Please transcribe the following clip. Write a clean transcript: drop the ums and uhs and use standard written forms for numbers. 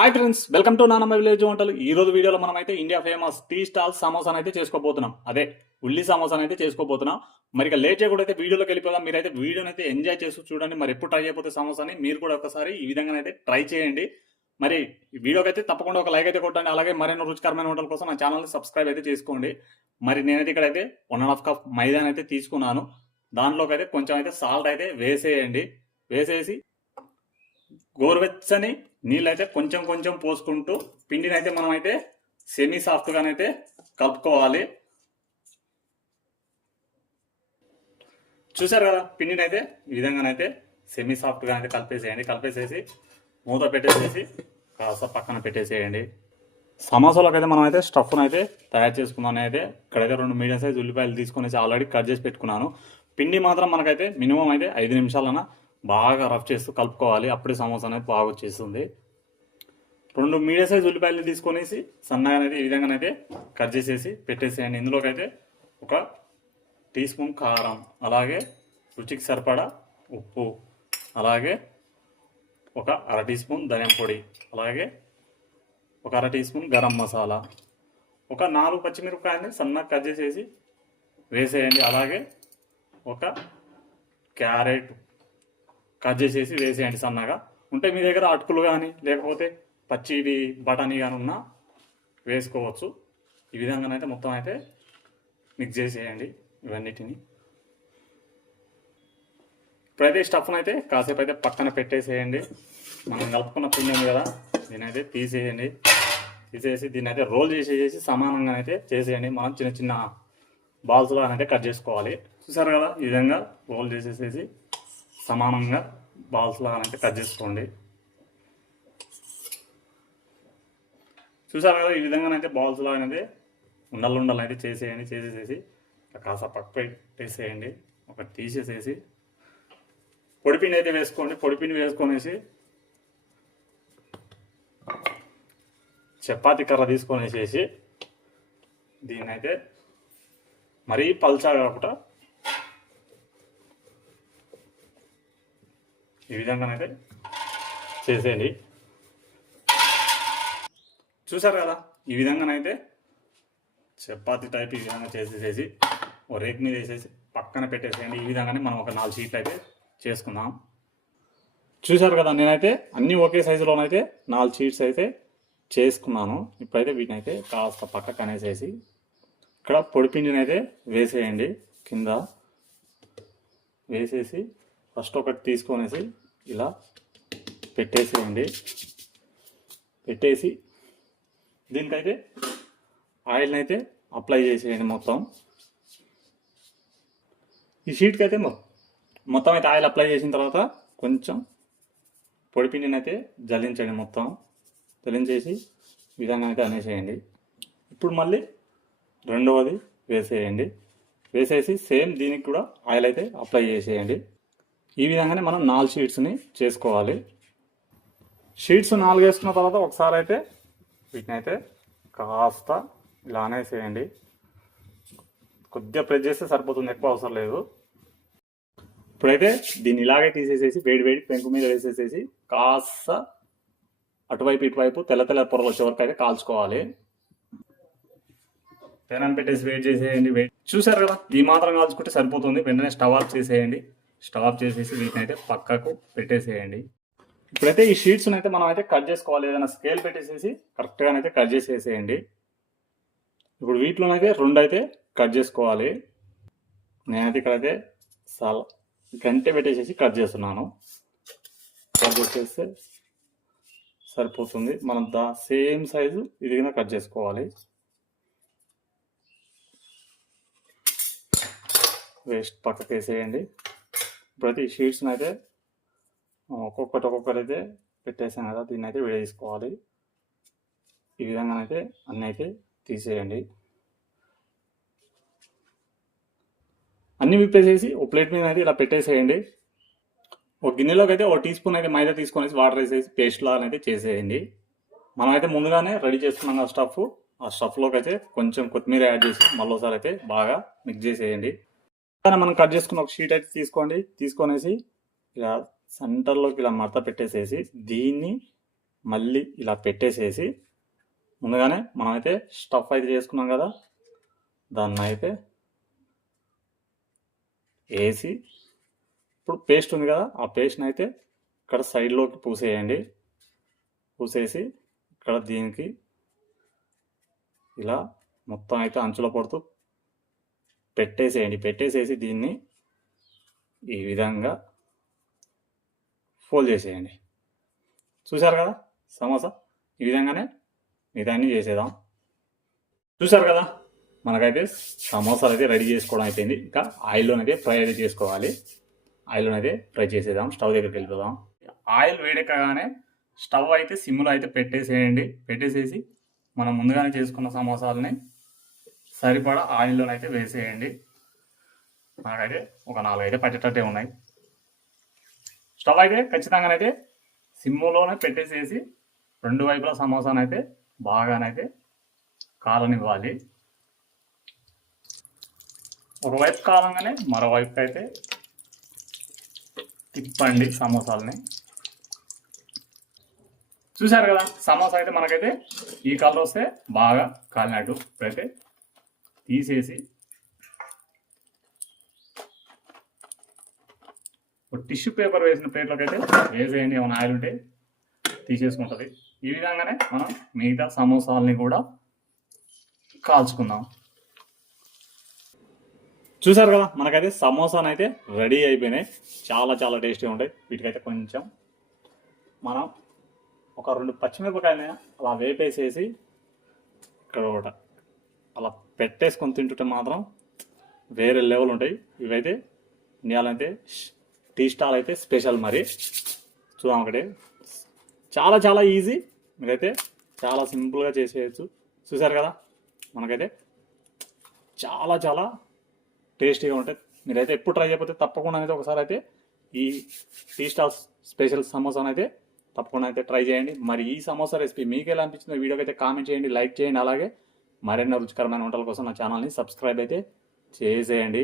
Hi friends, welcome to నానమ్మ village వంటలు. ఈ రోజు వీడియోలో మనం అయితే ఇండియా ఫేమస్ టీ స్టాల్ సమోసాను అయితే చేసుకోబోతున్నాం. అదే ఉల్లి సమోసాను అయితే చేసుకోబోతున్నాం. మరి ఇక లేట్ చేయకుండా అయితే వీడియోలోకి వెళ్ళిపోదాం. మీరైతే వీడియోని అయితే ఎంజాయ్ చేస్తూ చూడండి. మరి ఎప్పుడు ట్రై అయిపోతే సమోసాని మీరు కూడా ఒకసారి ఈ విధంగా అయితే ట్రై చేయండి. మరి ఈ వీడియోకి అయితే తప్పకుండా ఒక లైక్ అయితే కొట్టండి. అలాగే మరెన్నో రుచికరమైన వంటల కోసం నా ఛానల్ని సబ్స్క్రైబ్ అయితే చేసుకోండి. మరి నేనైతే ఇక్కడైతే 1.5 కప్ మైదాని అయితే తీసుకున్నాను. దాంట్లోకి అయితే కొంచెం అయితే సాల్ట్ అయితే వేసేయండి. వేసేసి గోరువెచ్చని నీళ్ళు అయితే కొంచెం కొంచెం పోసుకుంటూ పిండిని అయితే మనం అయితే సెమీ సాఫ్ట్గానైతే కలుపుకోవాలి. చూసారు కదా, పిండిని అయితే ఈ విధంగానైతే సెమీ సాఫ్ట్గా అయితే కలిపేసేయండి. కలిపేసేసి మూత పెట్టేసేసి కాస్త పక్కన పెట్టేసేయండి. సమోసాలకు అయితే మనం అయితే స్టఫ్ను అయితే తయారు చేసుకున్నాను. అయితే ఇక్కడైతే 2 మీడియం సైజ్ ఉల్లిపాయలు తీసుకునేసి ఆల్రెడీ కట్ చేసి పెట్టుకున్నాను. పిండి మాత్రం మనకైతే మినిమం అయితే 5 నిమిషాలన్నా బాగా రఫ్ చేస్తూ కలుపుకోవాలి. అప్పుడే సమోసా అనేది బాగా వచ్చేస్తుంది. 2 మీడియం సైజ్ ఉల్లిపాయలు తీసుకొనేసి సన్నగా అయితే ఈ విధంగానైతే కట్ చేసేసి పెట్టేసేయండి. ఇందులోకి అయితే 1 టీ స్పూన్ కారం, అలాగే రుచికి సరిపడా ఉప్పు, అలాగే 1 అర టీ స్పూన్ ధనియం పొడి, అలాగే 1 అర టీ స్పూన్ గరం మసాలా, 4 పచ్చిమిరపకాయలని సన్నగా కట్ చేసేసి వేసేయండి. అలాగే 1 క్యారెట్ కట్ చేసేసి వేసేయండి సన్నగా. ఉంటే మీ దగ్గర అటుకులు కానీ లేకపోతే పచ్చివి బఠానీ కానీ ఉన్నా వేసుకోవచ్చు. ఈ విధంగానైతే మొత్తం అయితే మిక్స్ చేసేయండి ఇవన్నిటిని. ఇప్పుడైతే స్టఫ్ను అయితే కాసేపు అయితే పక్కన పెట్టేసేయండి. మనం కలుపుకున్న పిండి ఉంది కదా, దీని అయితే తీసేయండి. తీసేసి దీన్ని అయితే రోల్ చేసేసి సమానంగా అయితే చేసేయండి. మనం చిన్న చిన్న బాల్స్లో అయితే కట్ చేసుకోవాలి. చూసారు కదా, ఈ విధంగా రోల్ చేసేసేసి సమానంగా బాల్స్ లాగా అయితే కట్ చేసుకోండి. చూసారు కదా, ఈ విధంగానైతే బాల్స్ లాగా అయితే ఉండలు అయితే చేసేయండి. చేసేసేసి కాస్త పక్క పెట్టేసేయండి. ఒకటి తీసేసేసి పొడిపిండి అయితే వేసుకోండి. పొడిపిండి వేసుకొనేసి చపాతీ కర్ర తీసుకొనేసేసి దీన్ని అయితే మరీ పల్చగా కాకుండా ఈ విధంగానైతే చేసేయండి. చూసారు కదా, ఈ విధంగానైతే చపాతీ టైప్ ఈ విధంగా చేసేసేసి ఓ రేక్ మీద వేసేసి పక్కన పెట్టేసేయండి. ఈ విధంగానే మనం ఒక 4 షీట్లు అయితే చేసుకుందాం. చూసారు కదా, నేనైతే అన్నీ ఒకే సైజులోనైతే 4 షీట్స్ అయితే చేసుకున్నాను. ఇప్పుడైతే వీటిని అయితే కాస్త పక్కకు అనేసేసి ఇక్కడ పొడిపిండిని అయితే వేసేయండి. కింద వేసేసి ఫస్ట్ ఒకటి తీసుకొనేసి ఇలా పెట్టేసేయండి. పెట్టేసి దీనికైతే ఆయిల్ని అయితే అప్లై చేసేయండి మొత్తం. ఈ షీట్కి అయితే మొత్తం అయితే ఆయిల్ అప్లై చేసిన తర్వాత కొంచెం పొడిపిండిని అయితే జల్లించండి. మొత్తం జల్లించేసి ఈ విధంగా అయితే అనేసేయండి. ఇప్పుడు మళ్ళీ రెండవది వేసేయండి. వేసేసి సేమ్ దీనికి కూడా ఆయిల్ అయితే అప్లై చేసేయండి. ఈ విధంగానే మనం 4 షీట్స్ని చేసుకోవాలి. షీట్స్ 4 వేసుకున్న తర్వాత ఒకసారి అయితే వీటిని అయితే కాస్త ఇలా అనేసేయండి. కొద్దిగా ప్రెస్ చేస్తే సరిపోతుంది, ఎక్కువ అవసరం లేదు. ఇప్పుడైతే దీన్ని ఇలాగే తీసేసేసి వేడి వేడి పెంకు మీద వేసేసేసి కాస్త అటువైపు ఇటువైపు తెల్ల తెల్ల పొరలు వచ్చే వరకు అయితే కాల్చుకోవాలి. పెనం పెట్టేసి వెయిట్ చేసేయండి. చూసారు కదా, ఈ మాత్రం కాల్చుకుంటే సరిపోతుంది. వెంటనే స్టవ్ ఆఫ్ చేసేయండి. స్టవ్ ఆఫ్ చేసేసి వీటిని అయితే పక్కకు పెట్టేసేయండి. ఇప్పుడైతే ఈ షీట్స్ని అయితే మనం అయితే కట్ చేసుకోవాలి. ఏదైనా స్కేల్ పెట్టేసేసి కరెక్ట్గానైతే కట్ చేసేసేయండి. ఇప్పుడు వీటిలోనైతే 2 అయితే కట్ చేసుకోవాలి. నేనైతే ఇక్కడైతే గంటె పెట్టేసేసి కట్ చేస్తున్నాను. కట్ చేసేస్తే సరిపోతుంది. మనం సేమ్ సైజు ఇదిగా కట్ చేసుకోవాలి. వేస్ట్ పక్కకు వేసేయండి. ఇప్పుడైతే ఈ షీట్స్ని అయితే ఒక్కొక్కటి అయితే పెట్టేసాం కదా, దీన్ని అయితే విడదీసుకోవాలి. ఈ విధంగానైతే అన్నీ అయితే తీసేయండి. అన్నీ విప్పేసేసి ఒక ప్లేట్ మీద అయితే ఇలా పెట్టేసేయండి. ఒక గిన్నెలోకి అయితే 1 టీ స్పూన్ అయితే మైదా తీసుకొనేసి వాటర్ వేసేసి పేస్ట్ లాగా అయితే చేసేయండి. మనం అయితే ముందుగానే రెడీ చేసుకున్నాం కదా స్టఫ్, ఆ స్టఫ్లోకి అయితే కొంచెం కొత్తిమీర యాడ్ చేసి మళ్ళీసారి అయితే బాగా మిక్స్ చేసేయండి. మనం కట్ చేసుకున్న ఒక షీట్ అయితే తీసుకోండి. తీసుకొనేసి ఇలా సెంటర్లోకి ఇలా మడత పెట్టేసేసి దీన్ని మళ్ళీ ఇలా పెట్టేసేసి ముందుగానే మనమైతే స్టఫ్ అయితే చేసుకున్నాం కదా, దాన్ని అయితే వేసి ఇప్పుడు పేస్ట్ ఉంది కదా, ఆ పేస్ట్ని అయితే ఇక్కడ సైడ్లోకి పూసేయండి. పూసేసి ఇక్కడ దీనికి ఇలా మొత్తం అయితే అంచులో పడుతూ పెట్టేసేసి దీన్ని ఈ విధంగా ఫోల్డ్ చేసేయండి. చూశారు కదా సమోసా, ఈ విధంగానే మిగతాన్ని చేసేద్దాం. చూశారు కదా, మనకైతే సమోసాలు అయితే రెడీ చేసుకోవడం అయిపోయింది. ఇంకా ఆయిల్లోనైతే ఫ్రై అయితే చేసుకోవాలి. ఆయిల్లోనైతే ఫ్రై చేసేద్దాం. స్టవ్ దగ్గరికి వెళ్ళిపోదాం. ఆయిల్ వేడెక్కగానే స్టవ్ అయితే సిమ్లో అయితే పెట్టేసేసి మనం ముందుగానే చేసుకున్న సమోసాలని సరిపడా ఆయిల్లోనైతే వేసేయండి. మనకైతే ఒక 4 అయితే పట్టేటట్టే ఉన్నాయి. స్టవ్ అయితే ఖచ్చితంగానైతే సిమ్లోనే పెట్టేసేసి 2 వైపుల సమోసానైతే బాగానైతే కాలనివ్వాలి. ఒకవైపు కాలంగానే మరోవైపు అయితే తిప్పండి సమోసాలని. చూశారు కదా, సమోసా అయితే మనకైతే ఈ కలర్ వస్తే బాగా కాలినట్టు. ఇప్పుడైతే తీసేసి టిష్యూ పేపర్ వేసిన ప్లేట్లోకి అయితే వేసేయండి. ఏమైనా ఆయిల్ ఉంటే తీసేసుకుంటుంది. ఈ విధంగానే మనం మిగతా సమోసాలని కూడా కాల్చుకుందాం. చూసారు కదా, మనకైతే సమోసాలు అయితే రెడీ అయిపోయినాయి. చాలా చాలా టేస్టీగా ఉంటాయి. వీటికైతే కొంచెం మనం ఒక 2 పచ్చిమిరపకాయలని అలా వేపేసేసి ఇక్కడ ఒకటి అలా పెట్టేసుకొని తింటుంటే మాత్రం వేరే లెవెల్ ఉంటాయి. ఇవైతే ఇండియాలో అయితే టీ స్టాల్ అయితే స్పెషల్. మరి చూద్దాం, ఒకటి చాలా చాలా ఈజీ, మీరైతే చాలా సింపుల్గా చేసేయచ్చు. చూసారు కదా, మనకైతే చాలా చాలా టేస్టీగా ఉంటాయి. మీరైతే ఎప్పుడు ట్రై చేయకపోతే తప్పకుండా అయితే ఒకసారి అయితే ఈ టీ స్టాల్ స్పెషల్ సమోసాను అయితే తప్పకుండా అయితే ట్రై చేయండి. మరి ఈ సమోసా రెసిపీ మీకు ఎలా అనిపించిందో వీడియోకి అయితే కామెంట్ చేయండి, లైక్ చేయండి. అలాగే మరెన్నో రుచికరమైన వంటల కోసం నా ఛానల్ని సబ్స్క్రైబ్ అయితే చేసేయండి.